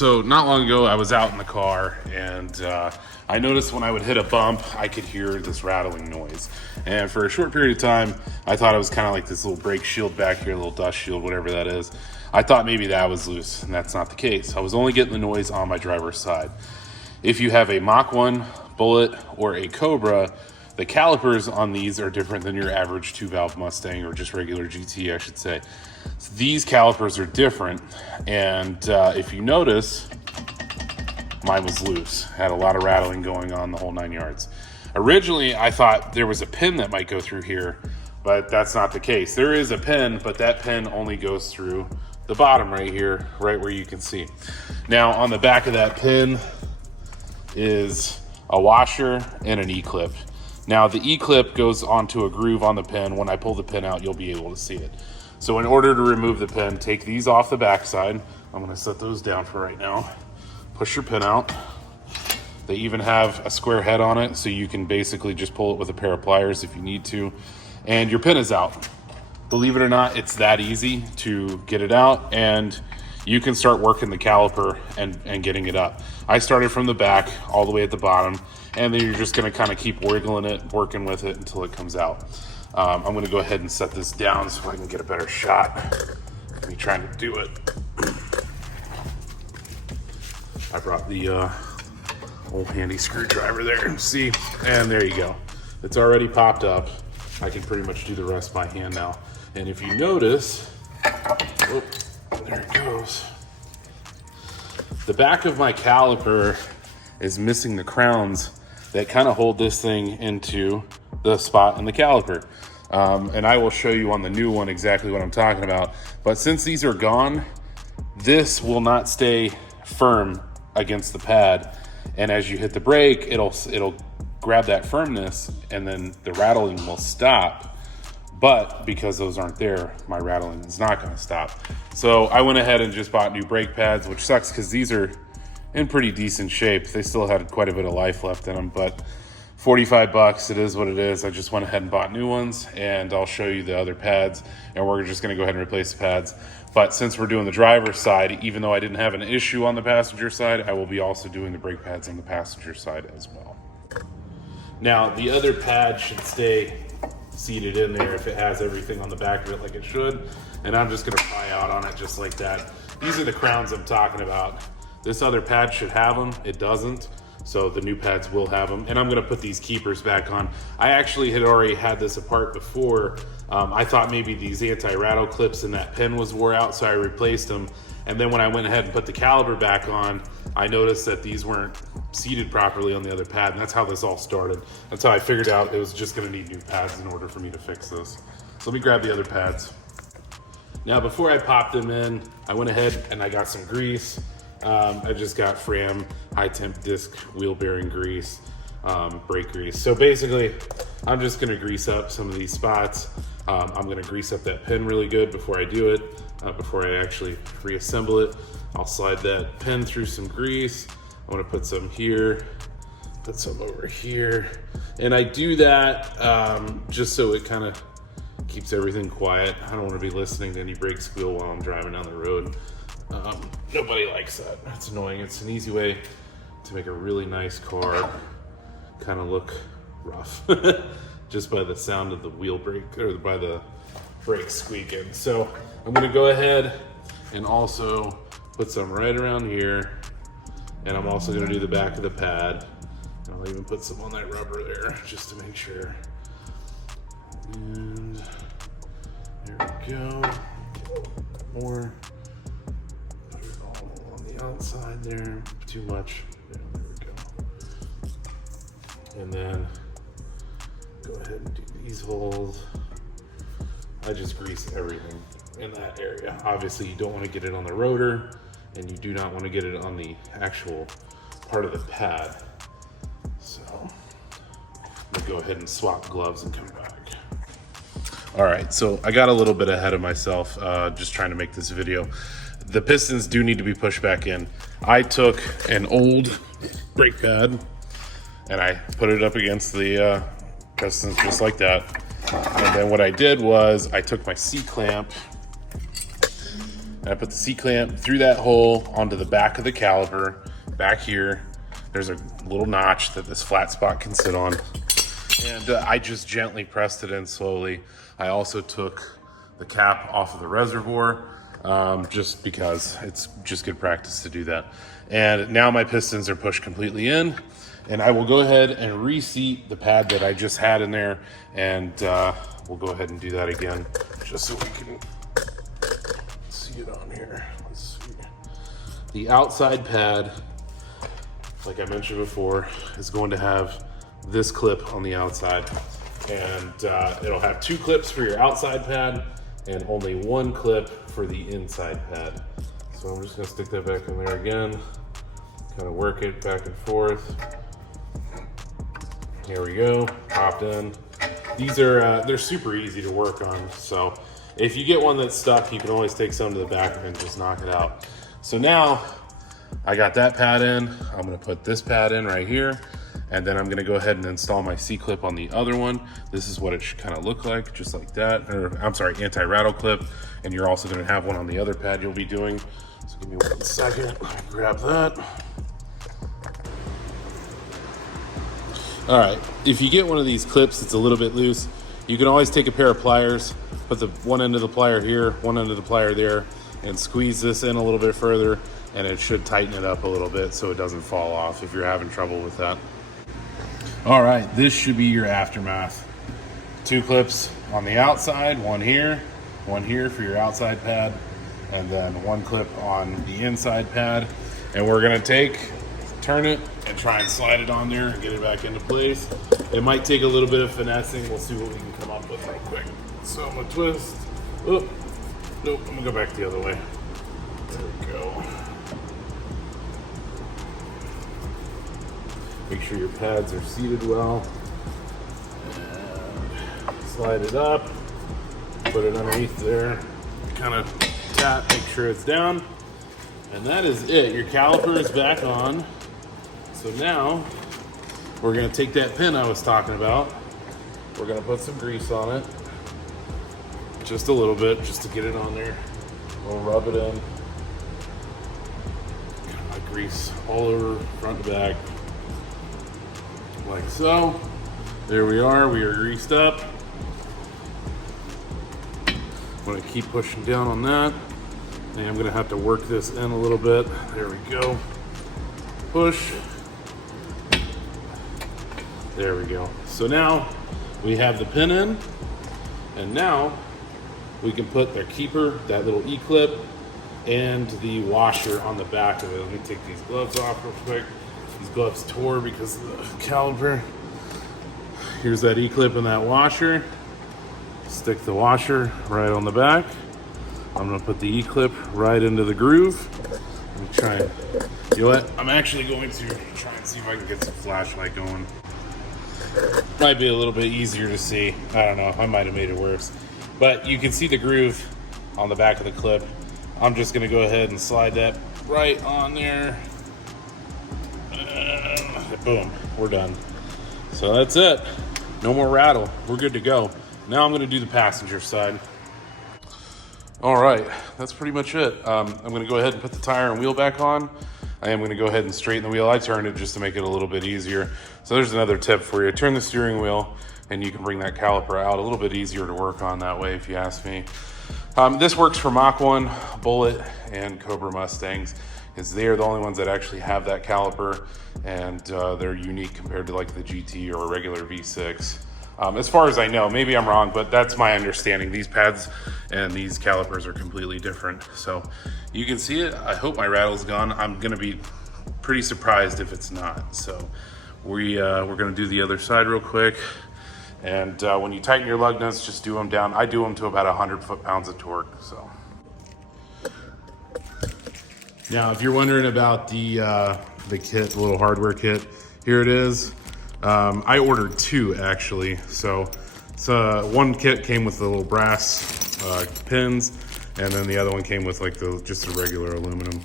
So not long ago, I was out in the car and I noticed when I would hit a bump, I could hear this rattling noise. And for a short period of time, I thought it was kind of like this little brake shield back here, a little dust shield, whatever that is. I thought maybe that was loose, and that's not the case. I was only getting the noise on my driver's side. If you have a Mach 1, Bullitt, or a Cobra, the calipers on these are different than your average 2-valve Mustang or just regular GT, I should say. So these calipers are different, and if you notice, mine was loose. Had a lot of rattling going on, the whole 9 yards. Originally, I thought there was a pin that might go through here, but that's not the case. There is a pin, but that pin only goes through the bottom right here, right where you can see. Now, on the back of that pin is a washer and an E-clip. Now, the E-clip goes onto a groove on the pin. When I pull the pin out, you'll be able to see it. So in order to remove the pin, take these off the backside. I'm gonna set those down for right now. Push your pin out. They even have a square head on it, so you can basically just pull it with a pair of pliers if you need to. And your pin is out. Believe it or not, it's that easy to get it out, and you can start working the caliper and getting it up. I started from the back all the way at the bottom, and then you're just gonna kind of keep wiggling it, working with it until it comes out. I'm gonna go ahead and set this down so I can get a better shot of me trying to do it. I brought the old handy screwdriver there. See, and there you go. It's already popped up. I can pretty much do the rest by hand now. And if you notice, oh, there it goes. The back of my caliper is missing the crowns that kind of hold this thing into the spot in the caliper. And I will show you on the new one exactly what I'm talking about. But since these are gone, this will not stay firm against the pad. And as you hit the brake, it'll grab that firmness, and then the rattling will stop. But because those aren't there, my rattling is not gonna stop. So I went ahead and just bought new brake pads, which sucks because these are in pretty decent shape. They still had quite a bit of life left in them, but 45 bucks, it is what it is. I just went ahead and bought new ones, and I'll show you the other pads, and we're just gonna go ahead and replace the pads. But since we're doing the driver's side, even though I didn't have an issue on the passenger side, I will be also doing the brake pads on the passenger side as well. Now, the other pad should stay seated in there if it has everything on the back of it like it should, and I'm just gonna pry out on it just like that. These are the crowns I'm talking about. This other pad should have them, it doesn't, so the new pads will have them, and I'm gonna put these keepers back on. I actually had already had this apart before. I thought maybe these anti-rattle clips and that pin was wore out, so I replaced them, and then when I went ahead and put the caliper back on, I noticed that these weren't seated properly on the other pad, and that's how this all started. That's how I figured out it was just gonna need new pads in order for me to fix this. So let me grab the other pads. Now, before I popped them in, I went ahead and I got some grease. I just got Fram high temp disc wheel bearing grease, brake grease. So basically, I'm just gonna grease up some of these spots. I'm gonna grease up that pin really good before I do it, before I actually reassemble it. I'll slide that pin through some grease. I'm gonna put some here, put some over here. And I do that just so it kind of keeps everything quiet. I don't wanna be listening to any brake squeal while I'm driving down the road. Nobody likes that. It's annoying. It's an easy way to make a really nice car kind of look rough just by the sound of the wheel brake, or by the brake squeaking. So I'm gonna go ahead and also put some right around here, and I'm also gonna do the back of the pad. I'll even put some on that rubber there just to make sure. And there we go. More. Put it all on the outside there. Too much. Yeah, there we go. And then go ahead and do these holes. I just grease everything in that area. Obviously, you don't want to get it on the rotor, and you do not want to get it on the actual part of the pad. So I'm gonna go ahead and swap gloves and come back. All right, so I got a little bit ahead of myself just trying to make this video. The pistons do need to be pushed back in. I took an old brake pad and I put it up against the pistons just like that. And then what I did was I took my C-clamp And I put the C-clamp through that hole onto the back of the caliper. Back here, there's a little notch that this flat spot can sit on. And I just gently pressed it in slowly. I also took the cap off of the reservoir, just because it's just good practice to do that. And now my pistons are pushed completely in, and I will go ahead and reseat the pad that I just had in there, and we'll go ahead and do that again, just so we can see it on here. Let's see. The outside pad, like I mentioned before, is going to have this clip on the outside, and it'll have 2 clips for your outside pad and only 1 clip for the inside pad. So I'm just gonna stick that back in there again, kind of work it back and forth. Here we go, popped in. These are, they're super easy to work on. So if you get one that's stuck, you can always take some to the back and just knock it out. So now I got that pad in. I'm gonna put this pad in right here. And then I'm gonna go ahead and install my C-clip on the other one. This is what it should kind of look like, just like that. Or, I'm sorry, anti-rattle clip. And you're also gonna have one on the other pad you'll be doing. So give me 1 second, let me grab that. All right, if you get one of these clips that's a little bit loose, you can always take a pair of pliers, put the one end of the plier here, one end of the plier there, and squeeze this in a little bit further, and it should tighten it up a little bit so it doesn't fall off if you're having trouble with that. All right, this should be your aftermath. 2 clips on the outside, one here for your outside pad, and then 1 clip on the inside pad. And we're gonna turn it and try and slide it on there and get it back into place. It might take a little bit of finessing. We'll see what we can come up with real quick. So I'm gonna twist. Oh, nope, I'm gonna go back the other way. There we go. Make sure your pads are seated well. And slide it up. Put it underneath there. Kind of tap, make sure it's down. And that is it. Your caliper is back on. So now we're gonna take that pin I was talking about. We're gonna put some grease on it. Just a little bit, just to get it on there. We'll rub it in. Got my grease all over front to back. Like so. There we are greased up. I'm gonna keep pushing down on that. And I'm gonna have to work this in a little bit. There we go. Push. There we go. So now we have the pin in, and now we can put the keeper, that little E-clip, and the washer on the back of it. Let me take these gloves off real quick. These gloves tore because of the caliper. Here's that E-clip and that washer. Stick the washer right on the back. I'm gonna put the E-clip right into the groove. Let me try and, you know what? I'm actually going to try and see if I can get some flashlight going. Might be a little bit easier to see. I don't know, I might have made it worse. But you can see the groove on the back of the clip. I'm just gonna go ahead and slide that right on there. Boom, we're done. So that's it. No more rattle, we're good to go. Now I'm gonna do the passenger side. All right, that's pretty much it. I'm gonna go ahead and put the tire and wheel back on. I am gonna go ahead and straighten the wheel. I turned it just to make it a little bit easier. So there's another tip for you. Turn the steering wheel and you can bring that caliper out. A little bit easier to work on that way if you ask me. This works for Mach 1, Bullitt, and Cobra Mustangs, because they're the only ones that actually have that caliper, and they're unique compared to like the GT or a regular V6. As far as I know, maybe I'm wrong, but that's my understanding. These pads and these calipers are completely different. So you can see it. I hope my rattle's gone. I'm gonna be pretty surprised if it's not. So we're gonna do the other side real quick. And when you tighten your lug nuts, just do them down. I do them to about 100 foot-pounds of torque, so. Now, if you're wondering about the kit, the little hardware kit, here it is. I ordered 2 actually. So one kit came with the little brass pins, and then the other one came with like just a regular aluminum.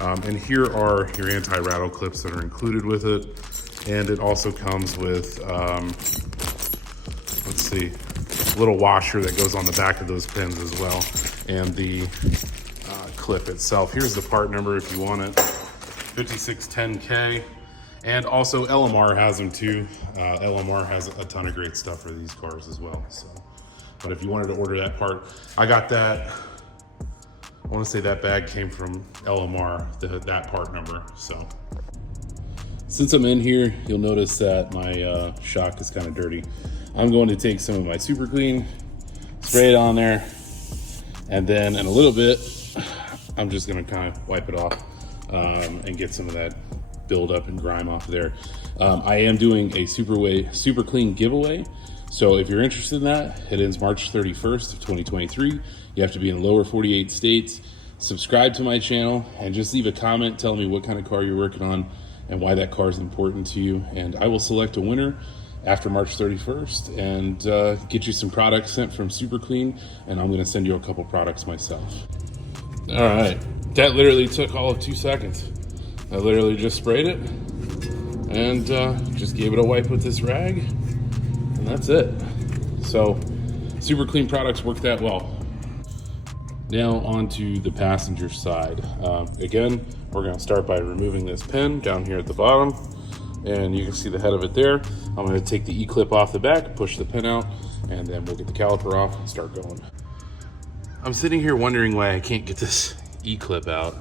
And here are your anti-rattle clips that are included with it. And it also comes with, let's see, a little washer that goes on the back of those pins as well. And the E-clip itself. Here's the part number if you want it, 5610K. And also LMR has them too. LMR has a ton of great stuff for these cars as well. So, but if you wanted to order that part, I got that. I want to say that bag came from LMR, that part number. So since I'm in here, you'll notice that my shock is kind of dirty. I'm going to take some of my super clean, spray it on there, and then in a little bit, I'm just going to kind of wipe it off and get some of that build up and grime off of there. I am doing a super clean giveaway. So if you're interested in that, it ends March 31st of 2023. You have to be in the lower 48 states. Subscribe to my channel and just leave a comment telling me what kind of car you're working on and why that car is important to you. And I will select a winner after March 31st and get you some products sent from Super Clean. And I'm gonna send you a couple products myself. All right, that literally took all of 2 seconds. I literally just sprayed it and just gave it a wipe with this rag, and that's it. So Super Clean products work that well. Now onto the passenger side. Again, we're gonna start by removing this pin down here at the bottom, and you can see the head of it there. I'm gonna take the E-clip off the back, push the pin out, and then we'll get the caliper off and start going. I'm sitting here wondering why I can't get this E-clip out.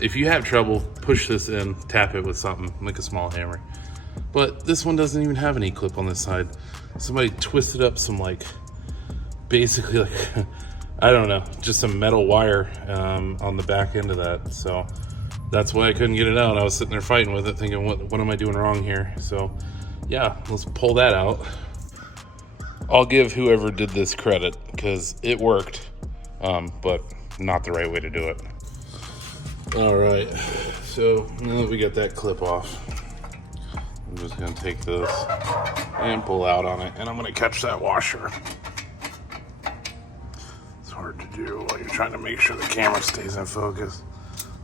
If you have trouble, push this in, tap it with something, like a small hammer. But this one doesn't even have an E-clip on this side. Somebody twisted up some basically I don't know, just some metal wire on the back end of that. So that's why I couldn't get it out. I was sitting there fighting with it thinking, what am I doing wrong here? So yeah, let's pull that out. I'll give whoever did this credit because it worked, but not the right way to do it. All right, so now that we got that clip off, I'm just gonna take this and pull out on it, and I'm gonna catch that washer. It's hard to do while you're trying to make sure the camera stays in focus.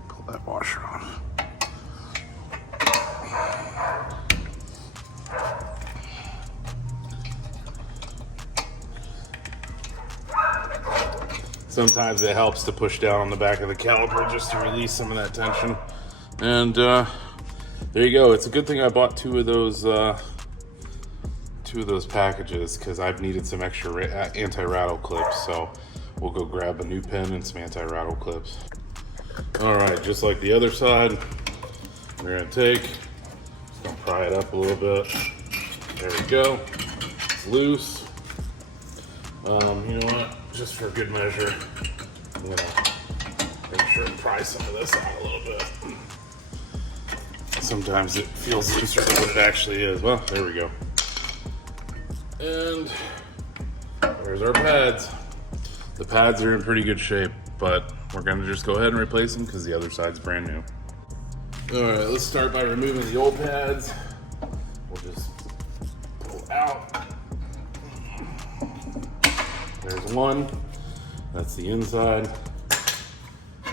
Pull that washer off. Sometimes it helps to push down on the back of the caliper just to release some of that tension. And there you go. It's a good thing I bought two of those packages because I've needed some extra anti-rattle clips. So we'll go grab a new pin and some anti-rattle clips. All right, just like the other side, we're gonna just gonna pry it up a little bit. There we go. It's loose. You know what? Just for good measure, I'm gonna make sure and pry some of this out a little bit. Sometimes it feels looser than what it actually is. Well, there we go. And there's our pads. The pads are in pretty good shape, but we're gonna just go ahead and replace them because the other side's brand new. All right, let's start by removing the old pads. We'll just pull out. There's one, that's the inside,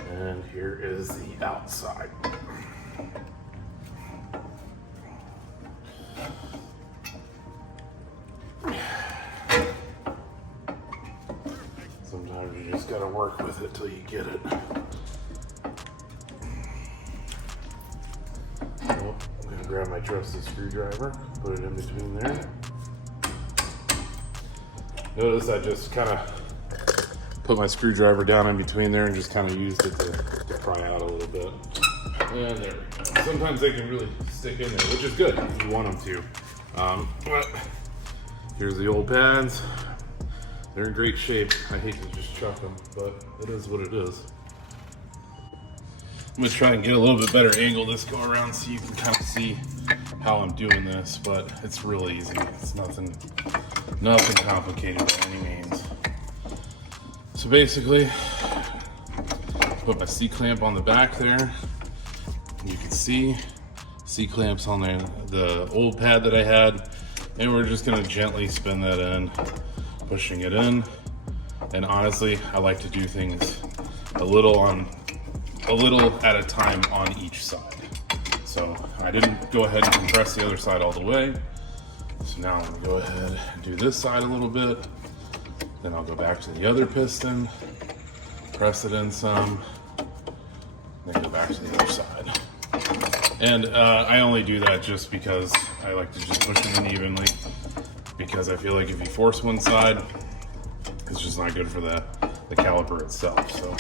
and here is the outside. Sometimes you just gotta work with it till you get it. Well, I'm gonna grab my trusty screwdriver, put it in between there. Notice I just kind of put my screwdriver down in between there and just kind of used it to pry out a little bit. And there we go. Sometimes they can really stick in there, which is good if you want them to. But here's the old pads. They're in great shape. I hate to just chuck them, but it is what it is. I'm gonna try and get a little bit better angle this go around so you can kind of see how I'm doing this, but it's real easy. It's nothing complicated by any means. So basically, put my C-clamp on the back there. You can see C-clamps on the old pad that I had, and we're just gonna gently spin that in, pushing it in. And honestly, I like to do things a little at a time on each side. So I didn't go ahead and compress the other side all the way. So now I'm gonna go ahead and do this side a little bit. Then I'll go back to the other piston, press it in some, then go back to the other side. And I only do that just because I like to just push them in evenly, because I feel like if you force one side, it's just not good for the caliper itself. So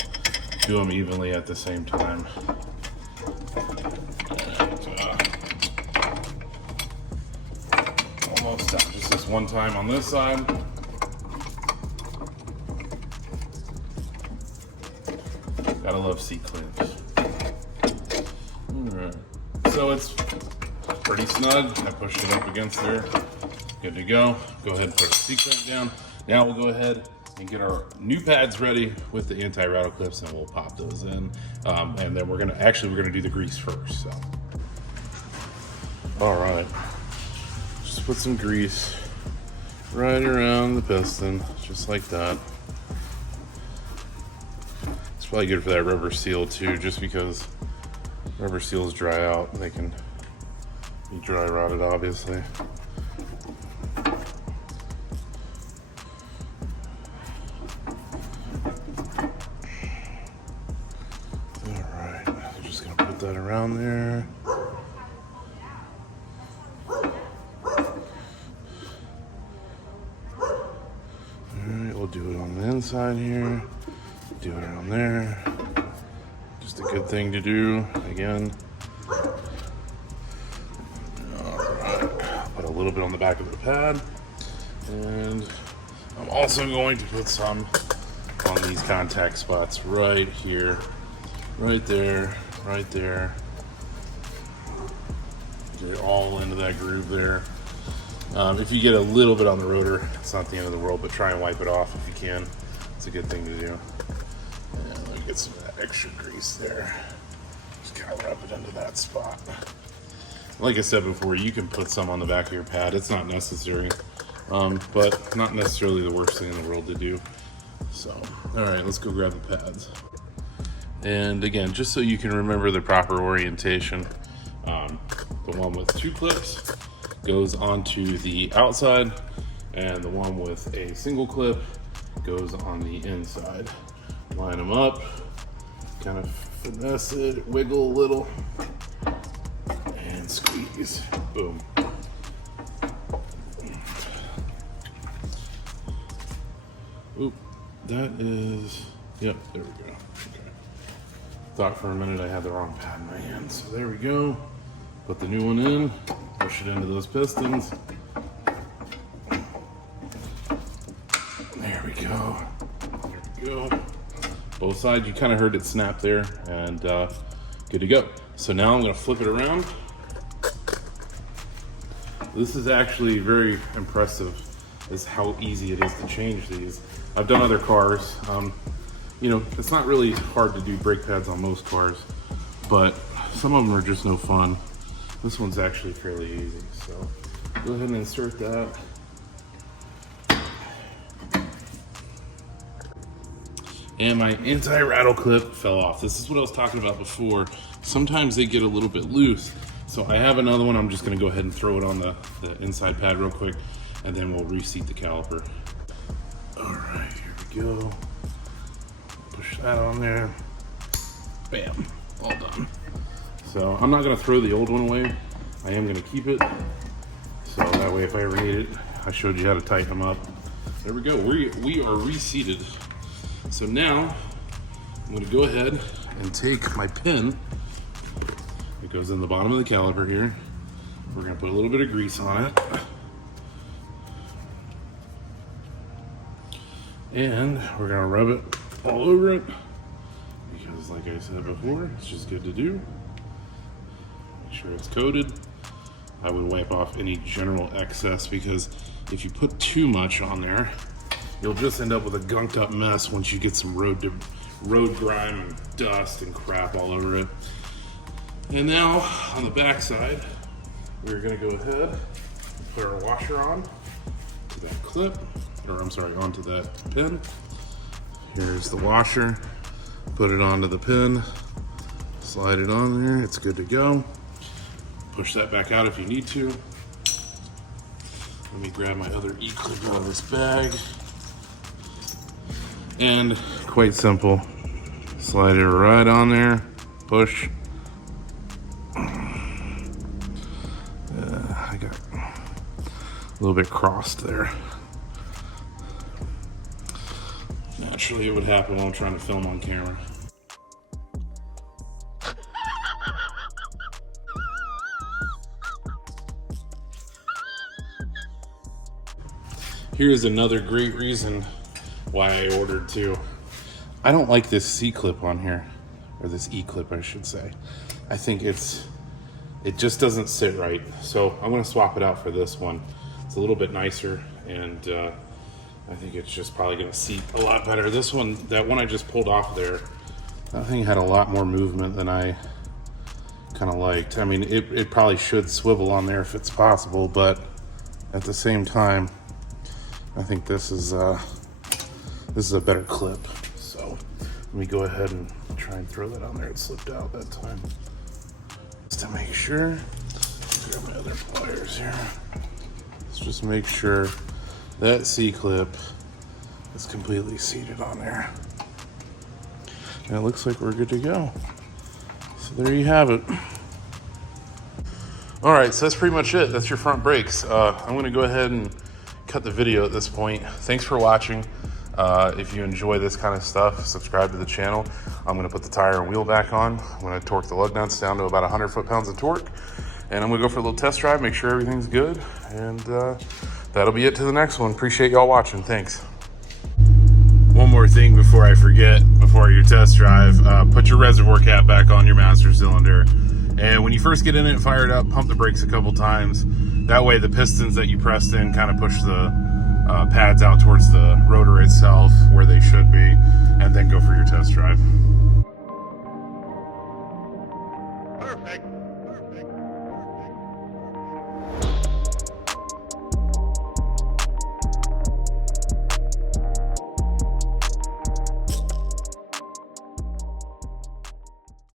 do them evenly at the same time. And, almost done. Just this one time on this side. Gotta love seat clamps. Alright. So it's pretty snug. I pushed it up against there. Good to go. Go ahead and put the seat clamp down. Now we'll go ahead and get our new pads ready with the anti-rattle clips, and we'll pop those in. And then we're gonna do the grease first. So, all right, just put some grease right around the piston, just like that. It's probably good for that rubber seal too, just because rubber seals dry out. They can be dry rotted, obviously. That around there. Alright, we'll do it on the inside here. Do it around there. Just a good thing to do, again. Alright, put a little bit on the back of the pad. And I'm also going to put some on these contact spots right here, right there. Right there. Get it all into that groove there. If you get a little bit on the rotor, it's not the end of the world, but try and wipe it off if you can. It's a good thing to do. And let me get some of that extra grease there. Just kind of rub it into that spot. Like I said before, you can put some on the back of your pad. It's not necessary, but not necessarily the worst thing in the world to do. So, all right, let's go grab the pads. And again, just so you can remember the proper orientation, the one with 2 clips goes onto the outside, and the one with a single clip goes on the inside. Line them up, kind of finesse it, wiggle a little, and squeeze. Boom. Oop, that is, yep, there we go. Thought for a minute I had the wrong pad in my hand. So there we go. Put the new one in, push it into those pistons. There we go. There we go. Both sides, you kind of heard it snap there, and good to go. So now I'm gonna flip it around. This is actually very impressive, is how easy it is to change these. I've done other cars. You know, it's not really hard to do brake pads on most cars, but some of them are just no fun. This one's actually fairly easy, so go ahead and insert that. And my anti-rattle clip fell off. This is what I was talking about before. Sometimes they get a little bit loose. So I have another one. I'm just gonna go ahead and throw it on the inside pad real quick, and then we'll reseat the caliper. All right, here we go. Push that on there. Bam, all done. So I'm not gonna throw the old one away. I am gonna keep it. So that way if I ever need it, I showed you how to tighten them up. There we go, we are reseated. So now I'm gonna go ahead and take my pin. It goes in the bottom of the caliper here. We're gonna put a little bit of grease on it. And we're gonna rub it all over it, because like I said before, it's just good to do. Make sure it's coated. I would wipe off any general excess, because if you put too much on there, you'll just end up with a gunked up mess once you get some road grime and dust and crap all over it. And now on the back side, we're gonna go ahead and put our washer on to that clip, or I'm sorry, onto that pin. Here's the washer, put it onto the pin, slide it on there, it's good to go. Push that back out if you need to. Let me grab my other E-clip out of this bag. And quite simple, Slide it right on there, push. I got a little bit crossed there. Naturally, it would happen while I'm trying to film on camera. Here's another great reason why I ordered two. I don't like this C-clip on here, or this E-clip I should say. I think it just doesn't sit right. So I'm gonna swap it out for this one. It's a little bit nicer, and I think it's just probably gonna seat a lot better. This one, that one I just pulled off there, that thing had a lot more movement than I kind of liked. I mean, it probably should swivel on there if it's possible, but at the same time, I think this is a better clip. So let me go ahead and try and throw that on there. It slipped out that time. Just to make sure, grab my other pliers here. Let's just make sure that C-clip is completely seated on there. And it looks like we're good to go. So there you have it. All right, so that's pretty much it. That's your front brakes. I'm gonna go ahead and cut the video at this point. Thanks for watching. If you enjoy this kind of stuff, subscribe to the channel. I'm gonna put the tire and wheel back on. I'm gonna torque the lug nuts down to about 100 foot-pounds of torque. And I'm gonna go for a little test drive, make sure everything's good. And that'll be it to the next one. Appreciate y'all watching, thanks. One more thing before I forget, before your test drive, put your reservoir cap back on your master cylinder. And when you first get in it and fire it up, pump the brakes a couple times. That way the pistons that you pressed in kind of push the pads out towards the rotor itself where they should be, and then go for your test drive.